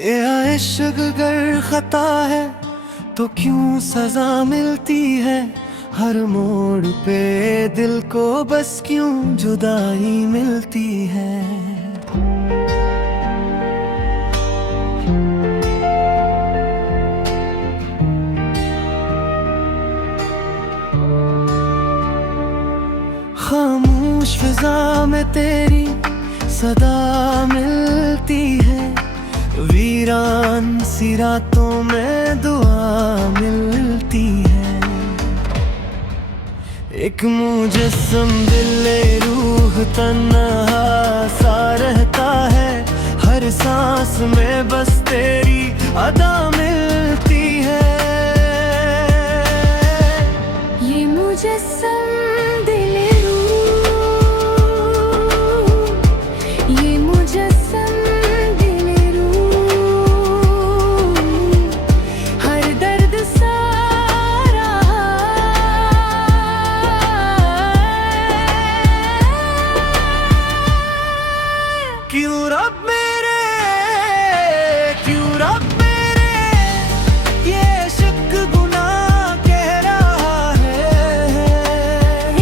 ये इश्क अगर खता है तो क्यों सजा मिलती है। हर मोड़ पे दिल को बस क्यों जुदाई मिलती है। खामोश फिजा में तेरी सदा मिलती है। वीरान सी रातों में दुआ मिलती है। एक मुजस्सम दिल रूह तन्हा सा रहता है। हर सांस में बस तेरी अदा मिलती है। ये मुजस्सम क्यों रब मेरे ये इश्क गुनाह कह रहा है।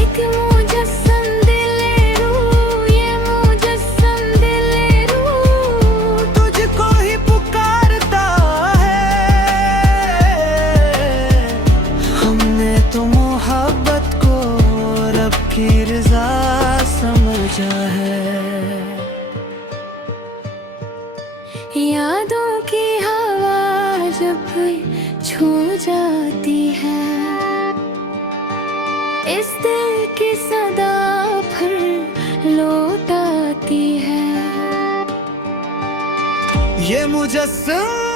एक मुजस्सम दिल रूह, ये मुजस्सम दिल रूह तुझको ही पुकारता है। हमने तो मोहब्बत को रब की रज़ा समझा है। यादों की हवा जब छू जाती है, इस दिल की सदा फिर लौट आती है। ये मुजस्सम